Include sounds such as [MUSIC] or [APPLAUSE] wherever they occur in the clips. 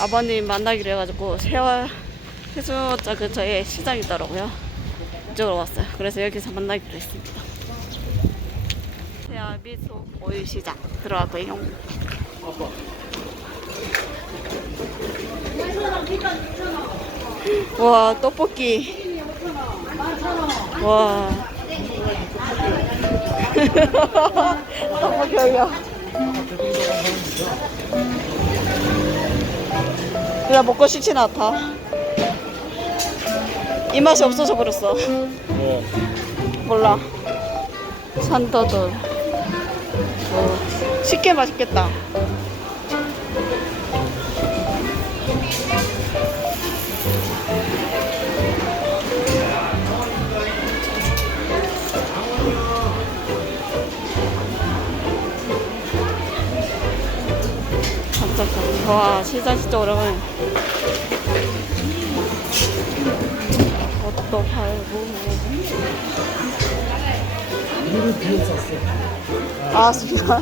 아버님 만나기로 해가지고 세월 해수자 근처에 시장이 있더라고요. 이쪽으로 왔어요. 그래서 여기서 만나기로 했습니다. 세아 미소 오일 시장 들어가고요. 와 떡볶이. 와. [LAUGHS] 떡볶이 여기 야. 그냥 먹고 싶지 않다. 입맛이 없어져 버렸어. 뭐 몰라. 산더돌. 뭐, 쉽게 맛있겠다. 깜짝이야. 와, 시장 진짜 오랜만에. 옷도 팔고. 물을 비웠었어. 아, 진짜.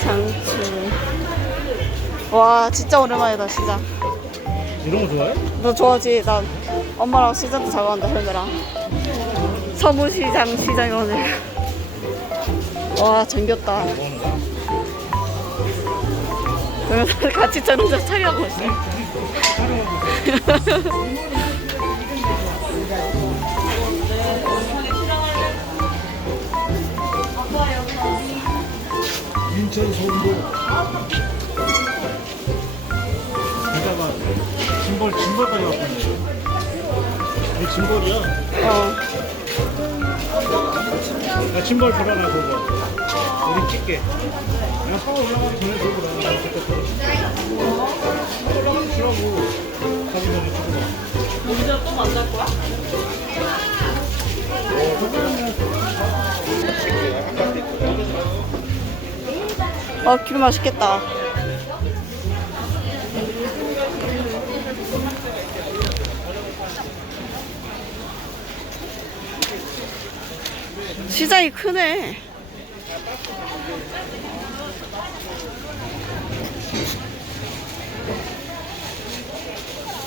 상추. 와, 진짜 오랜만이다, 시장. 이런 거 좋아해? 너 좋아하지? 난 엄마랑 자주 간다, 현이랑. 서무시장, 오늘. 와? 그러면서 같이 저런 점 차려고 있어. 인천. 여기다가 짐벌 짐벌까지 갖고 있네. 이게 짐벌이야. 어. 나 짐벌 불어나 그거. 우리 찍게. 내가 서울 올라가기 전에 그거 나 그때 거. 서울 올라가기 싫어하고 가기 전에 그거. 언제 또 만날 거야? 어, 귤 맛있겠다. 시장이 크네.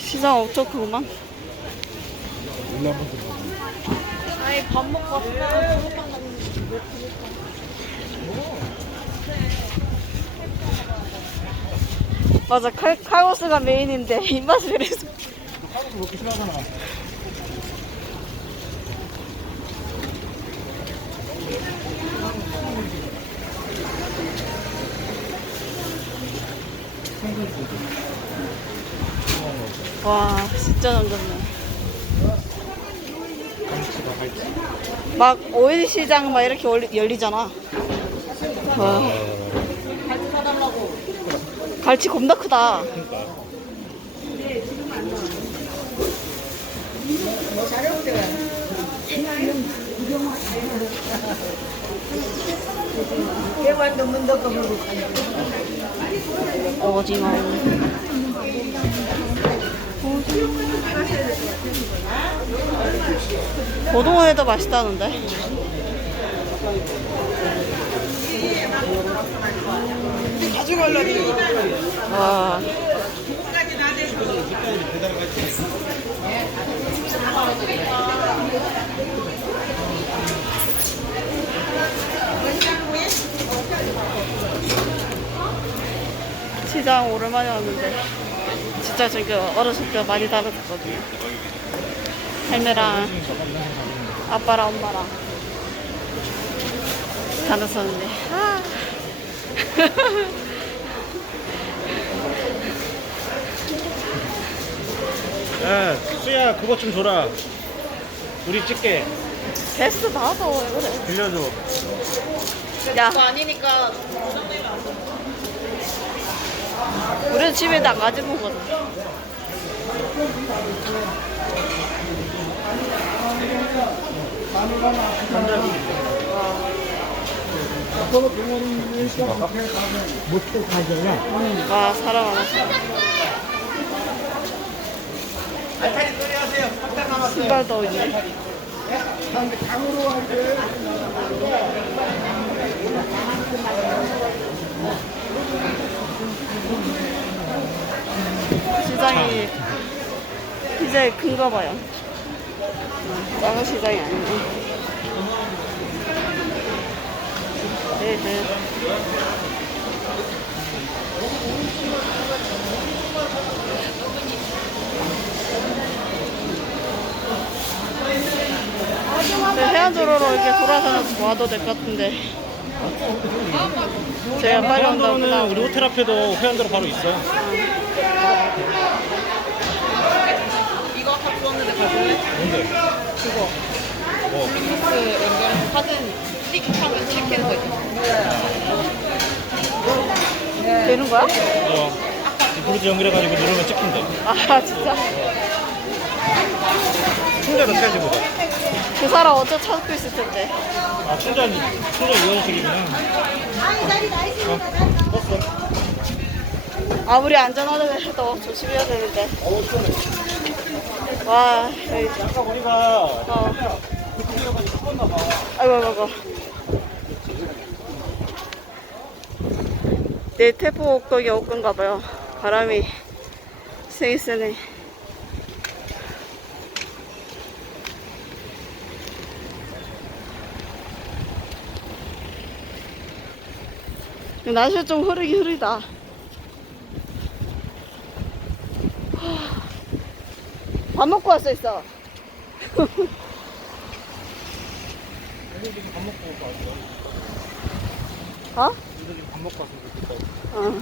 시장 엄청 크구만. 아니 밥 먹고 왔어. 맞아 칼, 칼국수가 메인인데 [LAUGHS] 입맛이 그래서 칼국수 먹기 싫어하잖아. 와 진짜 갈치. 막 오일 시장 막 이렇게 열리, 열리잖아 와 갈치 겁나 크다 그러니까. 오징어 고등어회도 맛있다는데? 와 시장 오랜만에 왔는데 진짜 저기 어렸을 때 많이 다녔거든요 할매랑 아빠랑 엄마랑 다녔었는데 아. [LAUGHS] 야, 수야 그것 좀 줘라. 우리 찍게 됐어 나도 왜 그래 빌려줘. 야 아니니까 우리 집에 나 가지고 거든. 못도 가져야 와 사람. 많았어 신발도 있네 시장이 굉장히 큰가 봐요. 어, 작은 시장이 아니고. 네, 네. 네, 해안도로로 이렇게 돌아서 와도 될 것 같은데. 제가 빨리 온다고 해안도로는 그냥 우리 호텔 앞에도 해안도로 바로 있어. 이거 아까 주웠는데 가볼래? 뭔데? 그거 뭐? 블루투스 연결해서 사진 띡 하면 찍히는 거 있잖아 되는 거야? 어. 블루투스 연결해가지고 누르면 찍힌대. 아 진짜? 충전 어떻게 하지 보자. 그 사람 어째 찾고 있을 텐데. 아, 충전, 충전 이런 식이구나. 어, 떴어. 아무리 안전하더라도 조심해야 되는데. 와 여기. 아까 우리가 어. 아이고 아이고 아이고. 내 태풍 옥독이 올 건가 봐요. 바람이 세게 세네. 날씨가 좀 흐르긴 흐리다. 밥 먹고 왔어 있어. 밥 먹고 왔어. 어? 밥 먹고 왔으면 좋겠다. 어.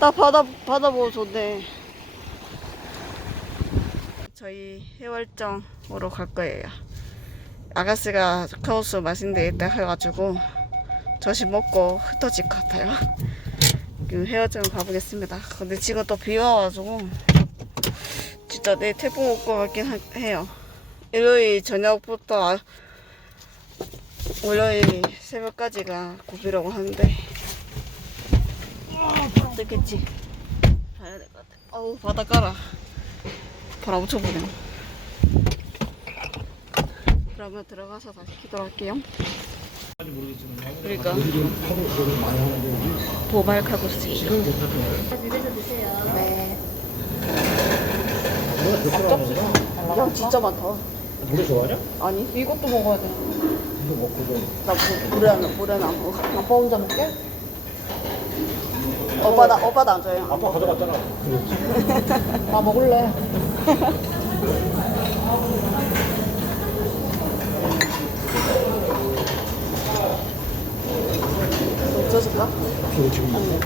딱 바다 바다 보고 좋네. 저희 해월정으로 갈 거예요. 아가씨가 카오스 맛있는 데 있다 해가지고 저식 먹고 흩어질 것 같아요. 그 해월정 가보겠습니다. 근데 지금 또 비 와가지고 진짜 내일 태풍 올 것 같긴 하- 해요. 일요일 저녁부터 아- 월요일 새벽까지가 고비라고 하는데 어떻겠지? 봐야 될 것 같아. 어우 바다 깔아. 바람 부네. 그러면 들어가서 다시 기도할게요. 그러니까 보말하고 씨. 네. 뭐가 좋더라고. 야 진짜 많다. 물에 좋아하냐? 아니 이것도 먹어야 돼 이거 먹거든. 나 물- 물에 안 물에는 안 먹어. 아빠 혼자 먹게? 오빠 나 오빠 나안 줘요. 아빠 가져갔잖아. [LAUGHS] 나 먹을래 없어질까? 이거 지금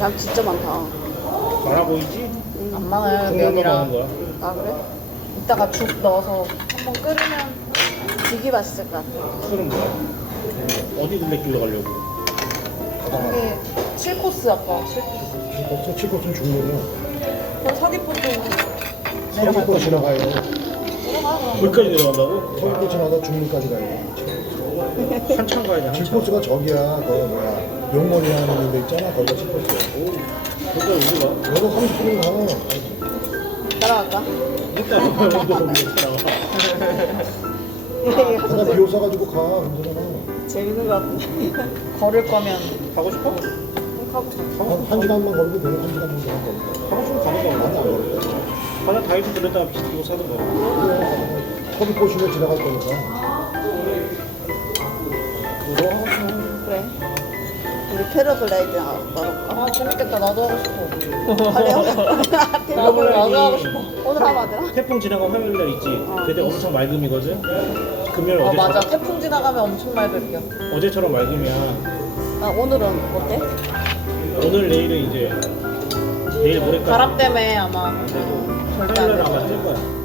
양 진짜 많다. 많아 보이지? 안 많아요 정도로 많은 면이랑 거야. 아 그래? 이따가 죽 넣어서 한번 끓이면 되게 맛있을 것 같아. 술은 뭐야? 어디 들레길로 가려고? 이게 7코스 아빠 7코스 벌써 칠곳은 중문이야. 그럼 서귀포도 서귀포 지나가요. 거기까지 내려간다고? 서귀포 지나가 중문까지 가요. [LAUGHS] 한참 가야 돼, 한참. 칠코스가 저기야. 그 뭐야. 용머리 하는 데 있잖아. 거기가 칠코스 야. 거기까지 어디 가? 여기 30분은 가. 따라갈까? 일단 먼저 거기로 따라와. 바다 비 오사가지고 가. 힘들잖아. 재밌는 것 같은데. 걸을 거면 가고 싶어? 한, 한 시간만 걸고 되고 한 시간만 더 걸고. 가고 싶으면 가는 많이 거야. 안 걸려. 바다 다이소 들렸다가 비스티고 사는 거야. 서귀포 시내 지나갈 거니까. 패러글라이딩 나올까? 아 재밌겠다 나도 하고 싶어 할래요? [LAUGHS] 나도 나도 하고 싶어 오늘 하면 안 되나? 태풍 지나가 화요일 날 있지. 그때 엄청 맑음이거든. 금요일 아 어제처럼, 맞아 태풍 지나가면 엄청 맑을게요 어제처럼 맑음이야. 아, 오늘은 어때? 오늘 내일은 이제 내일 모레까지. 바람 때문에 아마 절대 안 화요일날 돼. 아마 뜰 거야.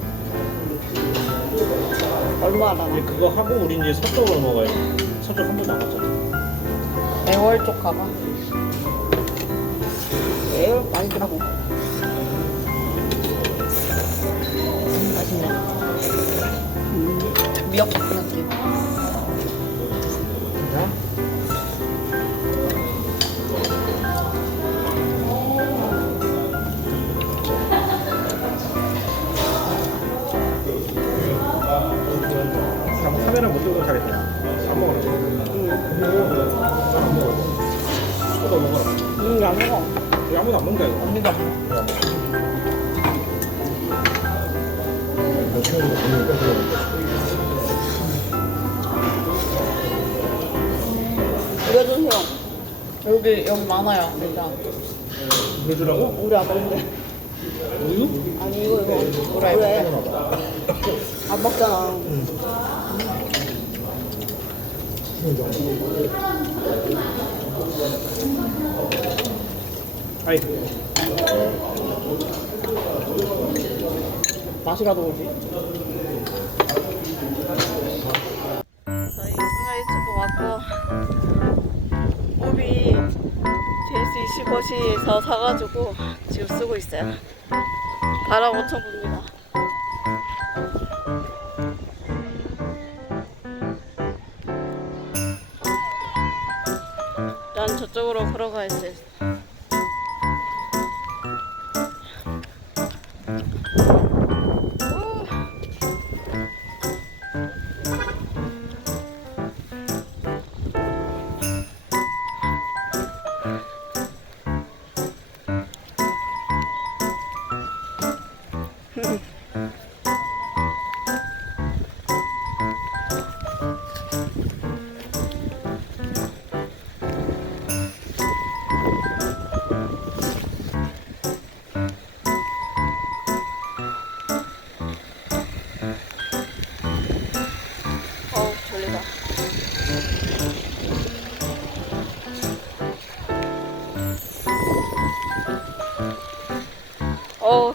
얼마 안 근데 하나? 그거 하고 우리 이제 서쪽으로 넘어가야 돼. 서쪽 한 번도 안 갔잖아. 애월 쪽 가봐 에이, 많이 들어고. 맛있네 미역국 느낌 카메라 못 들고 가겠다. 안 먹어라. 응. 먹어. 먹어라. 음, 안 먹어. 여기 아무도 안 먹는다 이거 언니가. 올려주세요. 여기 여기 많아요 일단 보여주라고? 우리 아빠인데. 우유? 아니 이거 이거. 그래. 안 먹잖아. 아이 맛이라도 오지 저희 스마이츠도 왔고 오비 JS25C에서 사가지고 지금 쓰고 있어요. 바람 엄청 붑니다. 난 저쪽으로 걸어가야지.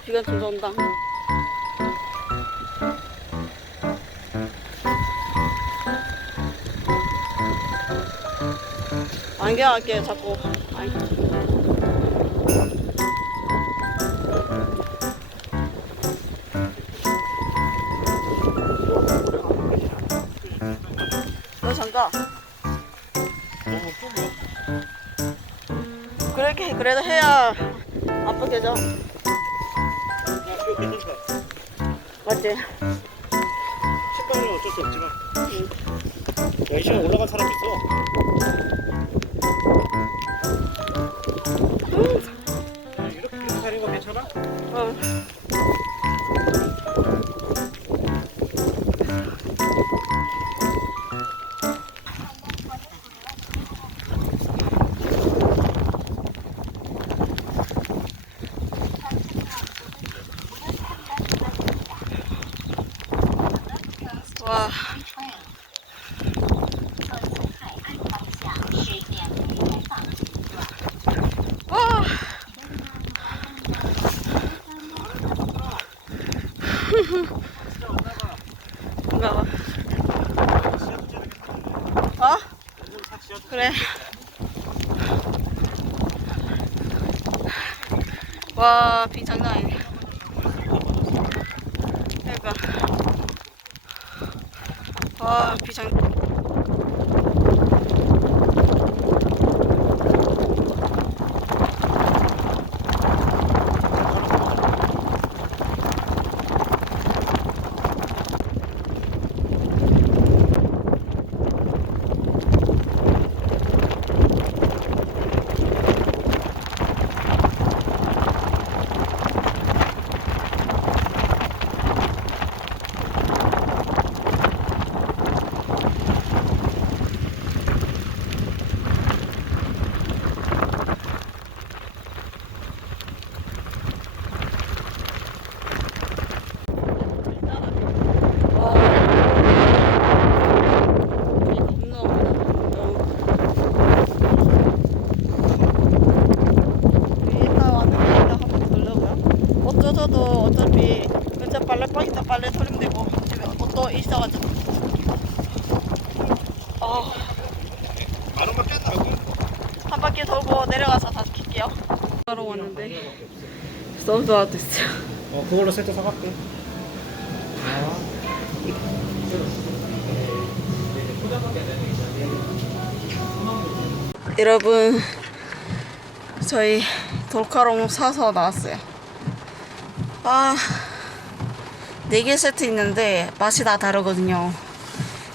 비가 점점 온다. 할게요 자꾸. 아이. 너 잠깐 그렇게 그래도 해야 안 벗겨져 맞지? 식빵은 어쩔 수 없지만 시간 올라간 사람 있어 야, 이렇게 이렇게 다니는 거 괜찮아? 어. 소드아웃 있어요. 어 그걸로 세트 사갈게 여러분 저희 돌카롱 사서 나왔어요 아 4개 세트 있는데 맛이 다 다르거든요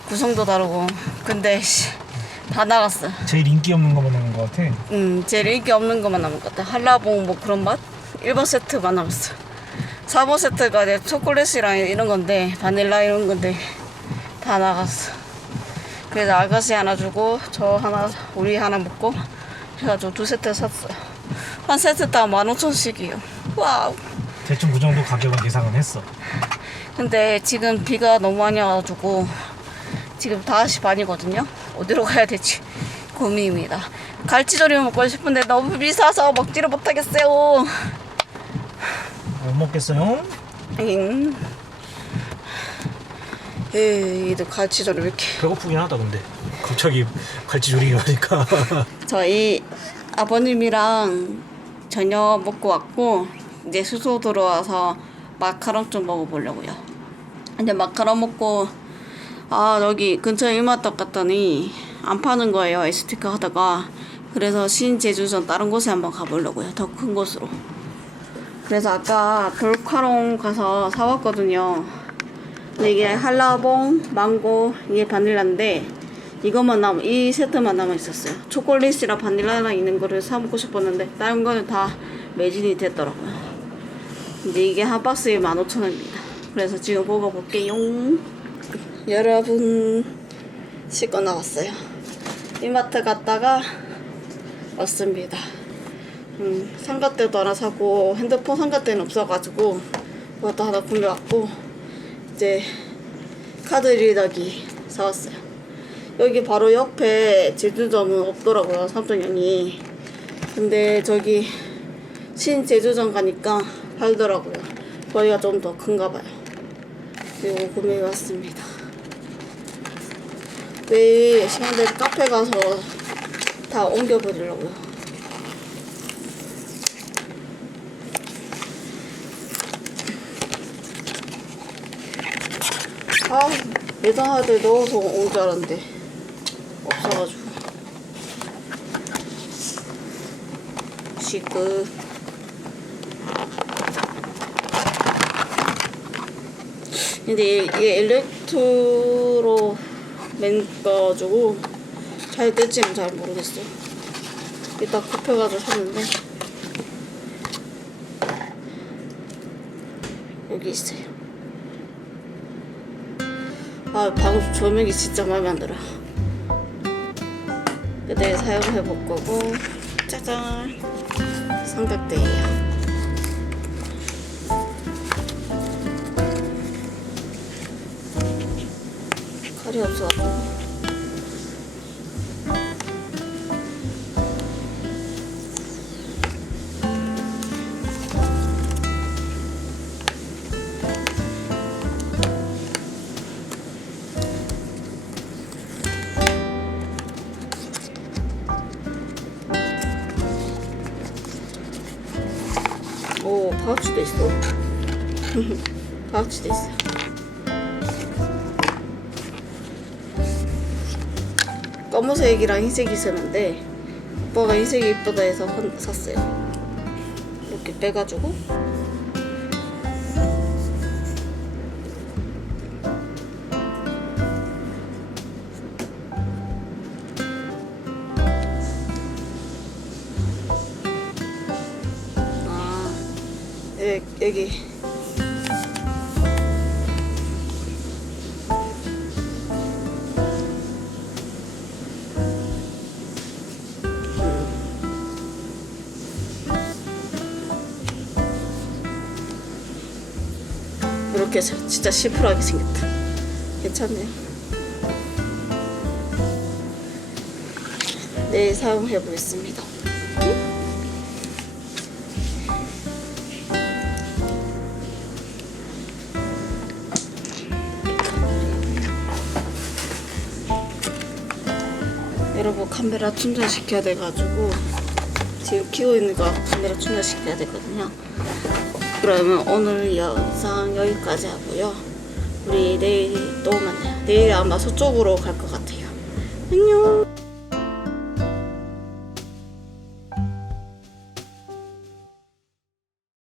구성도 다르고 근데 씨, 다 나갔어. 제일 인기 없는 거만 남은 것 같아. 음, 제일 인기 없는 것만 남은 것 같아. 한라봉 뭐 그런 맛? 1번 세트만 남았어. 4번 세트가 이제 초콜릿이랑 이런 건데, 바닐라 이런 건데, 다 나갔어. 그래서 아가씨 하나 주고, 저 하나, 우리 하나 먹고, 해가지고 두 세트 샀어요. 한 세트 다 15,000원씩이요. 와우. 대충 그 정도 가격은 예상은 했어. 근데 지금 비가 너무 많이 와가지고 지금 5시 반이거든요. 어디로 가야 될지 고민입니다. 갈치조림 먹고 싶은데 너무 비싸서 먹지를 못하겠어요. 못 먹겠어요? 잉. 에이, 이들 갈치조림 왜 이렇게. 배고프긴 하다 근데. 갑자기 갈치 조리기 하니까. [LAUGHS] 저희 아버님이랑 저녁 먹고 왔고, 이제 수소 들어와서 마카롱 좀 먹어보려고요. 근데 마카롱 먹고, 아, 여기 근처에 일마떡 갔더니 안 파는 거예요. 에스티카 하다가. 그래서 신제주점 다른 곳에 한번 가보려고요. 더 큰 곳으로. 그래서 아까 돌카롱 가서 사왔거든요. 근데 이게 한라봉, 망고, 이게 바닐라인데 이것만 남, 이 세트만 남아 있었어요. 초콜릿이랑 바닐라랑 있는 거를 사 먹고 싶었는데 다른 거는 다 매진이 됐더라고요. 근데 이게 한 박스에 15,000원입니다. 그래서 지금 먹어볼게요. 여러분 씻고 나왔어요. 이마트 갔다가 왔습니다. 음, 상가대도 하나 사고 핸드폰 상가대는 없어가지고 그것도 하나 구매왔고 이제 카드 리더기 사왔어요. 여기 바로 옆에 제주점은 없더라고요 삼성형이. 근데 저기 신제주점 가니까 팔더라고요. 거기가 좀 더 큰가 봐요. 그리고 구매해왔습니다. 내일 시간 되면 카페 가서 다 옮겨버리려고요. 아, 예전하들 넣어서 온 줄 알았는데 없어가지고. 시급 근데 이게 일렉트로 맨가지고 잘 될지는 잘 모르겠어요. 이따 급해가지고 샀는데. 여기 있어요 아 방수 조명이 진짜 마음에 안 들어. 내일 사용해 볼 거고. 짜잔. 삼각대예요. 칼이 없어가지고 오 파우치도 있어. [LAUGHS] 파우치도 있어. 검은색이랑 흰색이 있었는데 오빠가 흰색이 이쁘다 해서 한- 샀어요. 이렇게 빼가지고 여- 여기 이렇게 해서 진짜 심플하게 생겼다. 괜찮네요. 내일 사용해 보겠습니다. 카메라 충전시켜야 돼가지고 지금 키고 있는 거 카메라 충전시켜야 되거든요. 그러면 오늘 영상 여기까지 하고요. 우리 내일 또 만나요. 내일 아마 서쪽으로 갈 것 같아요. 안녕.